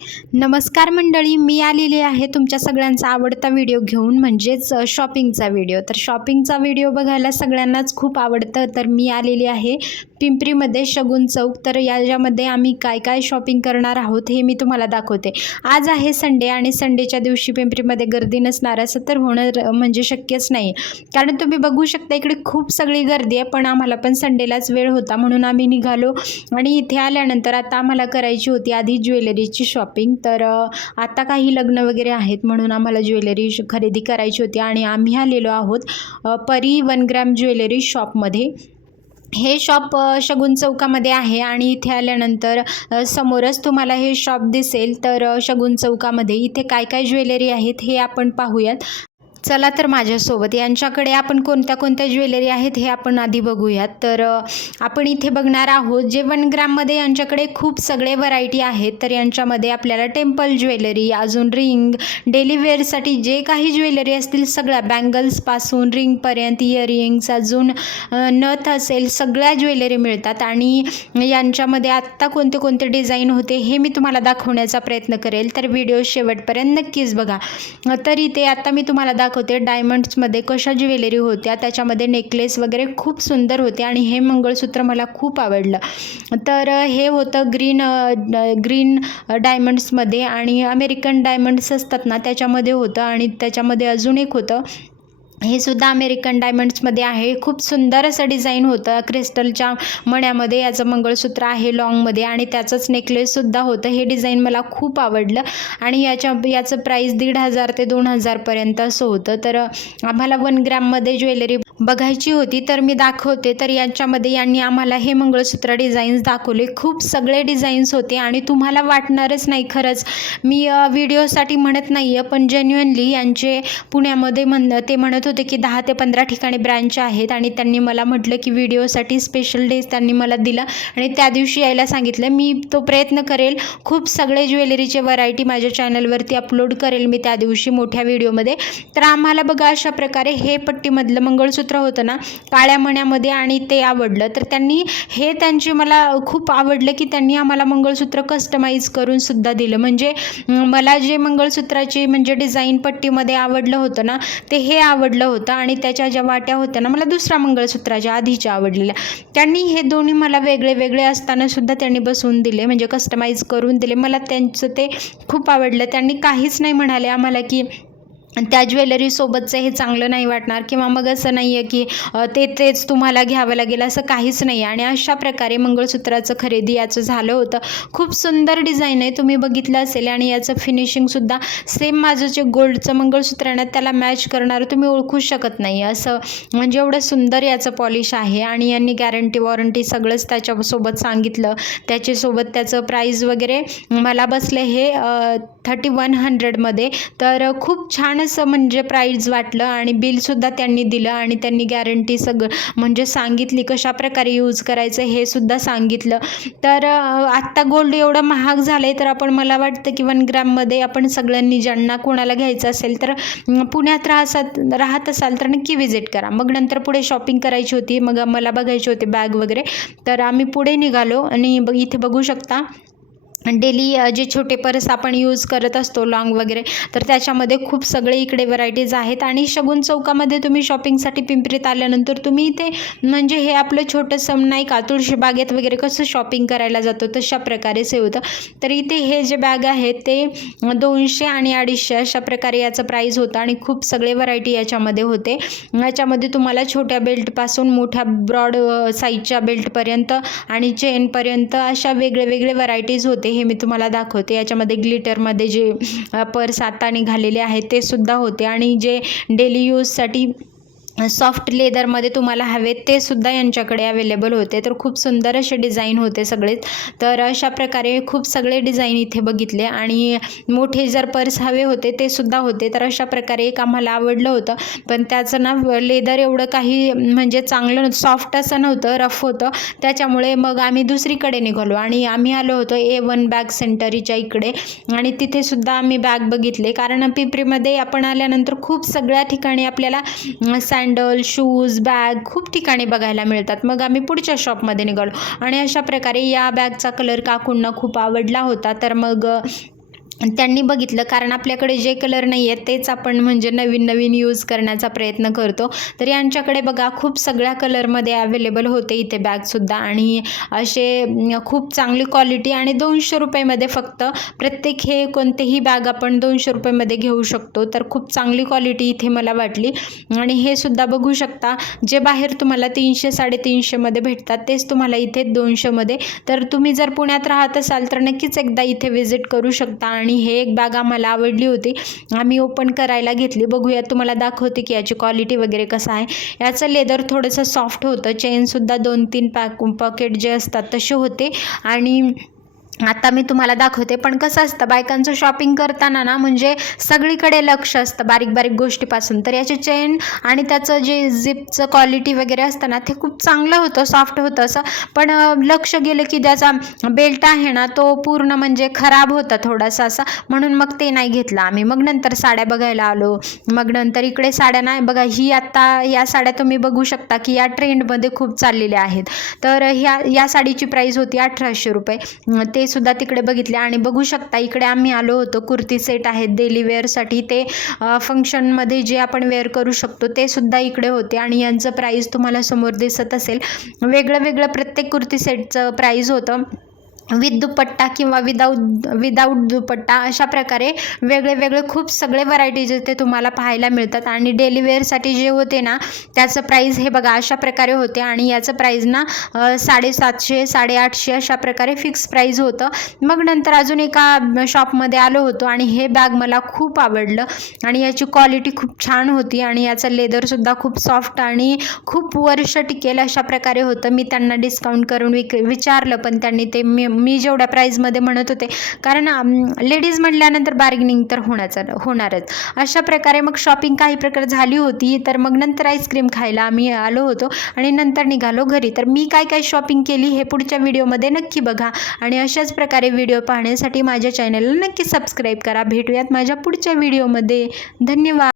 नमस्कार मंडळी, मी आलेली आहे तुमच्या सगळ्यांचा आवडता व्हिडिओ घेऊन, म्हणजेच शॉपिंगचा व्हिडिओ. तर शॉपिंगचा व्हिडिओ बघायला सगळ्यांनाच खूप आवडतं. तर मी आलेली आहे पिंपरीमध्ये शगुन चौक. तर याच्यामध्ये आम्ही काय काय शॉपिंग करणार आहोत हे मी तुम्हाला दाखवते. आज आहे संडे आणि संडेच्या दिवशी पिंपरीमध्ये गर्दी नसणार असं तर होणं म्हणजे शक्यच नाही, कारण तुम्ही बघू शकता इकडे खूप सगळी गर्दी आहे. पण आम्हाला पण संडेलाच वेळ होता म्हणून आम्ही निघालो आणि इथे आल्यानंतर आता आम्हाला करायची होती आधी ज्वेलरीची शॉपिंग. तर आता काही लग्न वगैरे आहेत म्हणून आम्हाला ज्वेलरी खरेदी करायची होती आणि आम्ही आलेलो आहोत परी 1 ग्रॅम ज्वेलरी शॉपमध्ये. हे शॉप शगुन चौकामध्ये आहे आणि इथे आल्यानंतर समोरच तुम्हाला हे शॉप दिसेल. तर शगुन चौकामध्ये इथे काय काय ज्वेलरी आहेत हे आपण पाहूयात. चला तर माझ्यासोबत यांच्याकडे आपण कोणत्या कोणत्या ज्वेलरी आहेत हे आपण आधी बघूयात. तर आपण इथे बघणार आहोत जे 1 ग्रॅममध्ये यांच्याकडे खूप सगळे व्हरायटी आहेत. तर यांच्यामध्ये आपल्याला टेम्पल ज्वेलरी, अजून रिंग, डेली वेअरसाठी जे काही ज्वेलरी असतील सगळ्या, बँगल्सपासून रिंगपर्यंत, इयरिंग्स, अजून नथ असेल, सगळ्या ज्वेलरी मिळतात. आणि यांच्यामध्ये आत्ता कोणते कोणते डिझाईन होते हे मी तुम्हाला दाखवण्याचा प्रयत्न करेल. तर व्हिडिओ शेवटपर्यंत नक्कीच बघा. तर इथे आता मी तुम्हाला दाखवते डायमंड्समध्ये कशा ज्वेलरी होत्या. त्याच्यामध्ये नेकलेस वगैरे खूप सुंदर होते आणि हे मंगळसूत्र मला खूप आवडलं. तर हे होतं ग्रीन डायमंड्समध्ये आणि अमेरिकन डायमंड्स असतात ना त्याच्यामध्ये होतं. आणि त्याच्यामध्ये अजून एक होतं, हे सुद्धा अमेरिकन डायमंड्समध्ये आहे. खूप सुंदर असं डिझाईन होतं. क्रिस्टलच्या मण्यामध्ये याचं मंगळसूत्र आहे लॉंगमध्ये आणि त्याचंच नेकलेससुद्धा होतं. हे डिझाईन मला खूप आवडलं आणि याचं प्राईस 1,500 ते 2,000 पर्यंत असं होतं. तर आम्हाला 1 ग्रॅममध्ये ज्वेलरी बघायची होती तर मी दाखवते. तर यांच्यामध्ये यांनी आम्हाला हे मंगळसूत्र डिझाईन्स दाखवले. खूप सगळे डिझाईन्स होते आणि तुम्हाला वाटणारच नाही, खरंच मी व्हिडिओसाठी म्हणत नाही आहे, पण जेन्युअनली यांचे पुण्यामध्ये ते म्हणत होते की 10 ते 15 ठिकाणी ब्रँच आहेत आणि त्यांनी मला म्हटलं की व्हिडिओसाठी स्पेशल डेज त्यांनी मला दिला आणि त्या दिवशी यायला सांगितलं. मी तो प्रयत्न करेल, खूप सगळे ज्वेलरीचे व्हरायटी माझ्या चॅनलवरती अपलोड करेल मी त्या दिवशी मोठ्या व्हिडिओमध्ये. तर आम्हाला बघा अशा प्रकारे हे पट्टीमधलं मंगळसूत्र होतं ना काळ्या मण्यामध्ये आणि ते आवडलं. तर त्यांची मला खूप आवडलं की त्यांनी आम्हाला मंगळसूत्र कस्टमाइज करून सुद्धा दिलं. म्हणजे मला जे मंगळसूत्राची म्हणजे डिझाईन पट्टीमध्ये आवडलं होतं ना ते हे आवडलं होतं आणि त्याच्या ज्या वाट्या होत्या ना मला दुसऱ्या मंगळसूत्राच्या आधीच्या आवडलेल्या, त्यांनी हे दोन्ही मला वेगळे वेगळे असताना सुद्धा त्यांनी बसवून दिले, म्हणजे कस्टमाइज करून दिले. मला त्यांचं ते खूप आवडलं. त्यांनी काहीच नाही म्हणाले आम्हाला की त्या ज्वेलरीसोबतचं हे चांगलं नाही वाटणार किंवा मग असं नाही आहे की तेच तुम्हाला घ्यावं लागेल, असं काहीच नाही. आणि अशा प्रकारे मंगळसूत्राचं खरेदी याचं झालं होतं. खूप सुंदर डिझाईन आहे, तुम्ही बघितलं असेल. आणि याचं फिनिशिंगसुद्धा सेम माझं जे गोल्डचं मंगळसूत्र आहे ना त्याला मॅच करणारं तुम्ही ओळखूच शकत नाही असं, म्हणजे एवढं सुंदर याचं पॉलिश आहे. आणि यांनी गॅरंटी वॉरंटी सगळंच त्याच्यासोबत सांगितलं. त्याच्यासोबत त्याचं प्राईज वगैरे मला बसलं हे 3100मध्ये. तर खूप छान असं म्हणजे प्राईज वाटलं आणि बिलसुद्धा त्यांनी दिलं आणि त्यांनी गॅरंटी सगळं म्हणजे सांगितली, कशा प्रकारे यूज करायचं हे सुद्धा सांगितलं. तर आत्ता गोल्ड एवढं महाग झालं आहे तर आपण, मला वाटतं की 1 ग्रॅममध्ये आपण सगळ्यांनी ज्यांना कोणाला घ्यायचं असेल तर पुण्यात राहत असाल तर नक्की विजिट करा. मग नंतर पुढे शॉपिंग करायची होती, मग मला बघायची होती बॅग वगैरे. तर आम्ही पुढे निघालो आणि इथे बघू शकता डेली जे छोटे पर्स आपण यूज करत असतो लॉंग वगैरे, तर त्याच्यामध्ये खूप सगळे इकडे व्हरायटीज आहेत. आणि शगुन चौकामध्ये तुम्ही शॉपिंगसाठी पिंपरीत आल्यानंतर तुम्ही इथे म्हणजे हे आपलं छोटंसं नाही का तुळशीबागेत वगैरे कसं शॉपिंग करायला जातो तशा प्रकारेच हे होतं. तर इथे हे जे बॅग आहेत ते 200 आणि 250 अशा प्रकारे याचं प्राईज होतं आणि खूप सगळे व्हरायटी याच्यामध्ये होते. याच्यामध्ये तुम्हाला छोट्या बेल्टपासून मोठ्या ब्रॉड साईजच्या बेल्टपर्यंत आणि चेनपर्यंत अशा वेगळे व्हरायटीज होते. हे मी तुम्हाला दाखवते. याच्यामध्ये ग्लिटरमध्ये जे पर्स आता निघालेले आहेत ते सुद्धा होते आणि जे डेली यूजसाठी सॉफ्ट लेदरमध्ये तुम्हाला हवे ते सुद्धा यांच्याकडे अवेलेबल होते. तर खूप सुंदर असे डिझाईन होते सगळेच. तर अशा प्रकारे खूप सगळे डिझाईन इथे बघितले आणि मोठे जर पर्स हवे होते ते सुद्धा होते. तर अशा प्रकारे एक आम्हाला आवडलं होतं, पण त्याचं ना लेदर एवढं काही म्हणजे चांगलं सॉफ्ट असं नव्हतं, रफ होतं. त्याच्यामुळे मग आम्ही दुसरीकडे निघालो आणि आम्ही आलो होतो A1 बॅग सेंटरीच्या इकडे आणि तिथे सुद्धा आम्ही बॅग बघितले. कारण पिंपरीमध्ये आपण आल्यानंतर खूप सगळ्या ठिकाणी आपल्याला सँडल, शूज, बॅग खूप ठिकाणी बघायला मिळतात. मग आम्ही पुढच्या शॉपमध्ये निघालो आणि अशा प्रकारे या बॅगचा कलर काकूंना खूप आवडला होता. तर मग त्यांनी बघितलं, कारण आपल्याकडे जे कलर नाही आहेत तेच आपण म्हणजे नवीन नवीन यूज करण्याचा प्रयत्न करतो. तर यांच्याकडे बघा खूप सगळ्या कलरमध्ये अवेलेबल होते इथे बॅगसुद्धा, आणि असे खूप चांगली क्वालिटी, आणि 200 रुपयेमध्ये फक्त प्रत्येक हे कोणतेही बॅग आपण 200 रुपयेमध्ये घेऊ शकतो. तर खूप चांगली क्वालिटी इथे मला वाटली. आणि हे सुद्धा बघू शकता, जे बाहेर तुम्हाला 300-350मध्ये भेटतात तेच तुम्हाला इथे 200मध्ये. तर तुम्ही जर पुण्यात राहत असाल तर नक्कीच एकदा इथे व्हिजिट करू शकता. आणि हे एक बॅग आम्हाला आवडली होती, आम्ही ओपन करायला घेतली. बघूया, तुम्हाला दाखवते की याची क्वालिटी वगैरे कसं आहे. याचं लेदर थोडंसं सॉफ्ट होतं, चेनसुद्धा 2-3 पॉकेट जे असतात तसे होते. आणि आता मी तुम्हाला दाखवते. पण कसं असतं, बायकांचं शॉपिंग करताना ना म्हणजे सगळीकडे लक्ष असतं बारीक बारीक गोष्टीपासून. तर याची चेन आणि त्याचं जे झिपचं क्वालिटी वगैरे असतं ना ते खूप चांगलं होतं, सॉफ्ट होतं असं. पण लक्ष गेलं की त्याचा बेल्ट आहे ना तो पूर्ण म्हणजे खराब होता थोडासा असा, म्हणून मग ते नाही घेतलं आम्ही. मग नंतर साड्या बघायला आलो. मग नंतर इकडे साड्या नाही बघा, ही आत्ता या साड्या तुम्ही बघू शकता की या ट्रेंडमध्ये खूप चाललेल्या आहेत. तर या साडीची प्राईस होती 1800 रुपये. ते सुद्धा तिकडे बघितले. आणि बघू शकता इकडे आम्ही आलो होतो, कुर्ती सेट आहेत डेली वेअरसाठी, ते फंक्शनमध्ये जे आपण वेअर करू शकतो ते सुद्धा इकडे होते. आणि यांचं प्राईस तुम्हाला समोर दिसत असेल, वेगळं वेगळं प्रत्येक कुर्ती सेटचं प्राईस होतं. विथ दुपट्टा किंवा विदाऊट दुपट्टा अशा प्रकारे वेगळे वेगळे खूप सगळे व्हरायटीज ते तुम्हाला पाहायला मिळतात. आणि डेली वेअरसाठी जे होते ना त्याचं प्राईस हे बघा अशा प्रकारे होते. आणि याचं प्राईस ना 750-850 अशा प्रकारे फिक्स प्राईस होतं. मग नंतर अजून एका शॉपमध्ये आलो होतो, आणि हे बॅग मला खूप आवडलं. आणि याची क्वालिटी खूप छान होती, आणि याचं लेदरसुद्धा खूप सॉफ्ट आणि खूप वर्ष टिकेल अशा प्रकारे होतं. मी त्यांना डिस्काउंट करून विचारलं, पण त्यांनी ते मी जेवढ्या प्राईजमध्ये म्हणत होते, कारण लेडीज म्हटल्यानंतर बार्गेनिंग तर होणारच. अशा प्रकारे मग शॉपिंग काही प्रकारे झाली होती. तर मग नंतर आईस्क्रीम खायला आम्ही आलो होतो, आणि नंतर निघालो घरी. तर मी काय काय शॉपिंग केली हे पुढच्या व्हिडिओमध्ये नक्की बघा. आणि अशाच प्रकारे व्हिडिओ पाहण्यासाठी माझ्या चॅनलला नक्की सबस्क्राईब करा. भेटूयात माझ्या पुढच्या व्हिडिओमध्ये. धन्यवाद.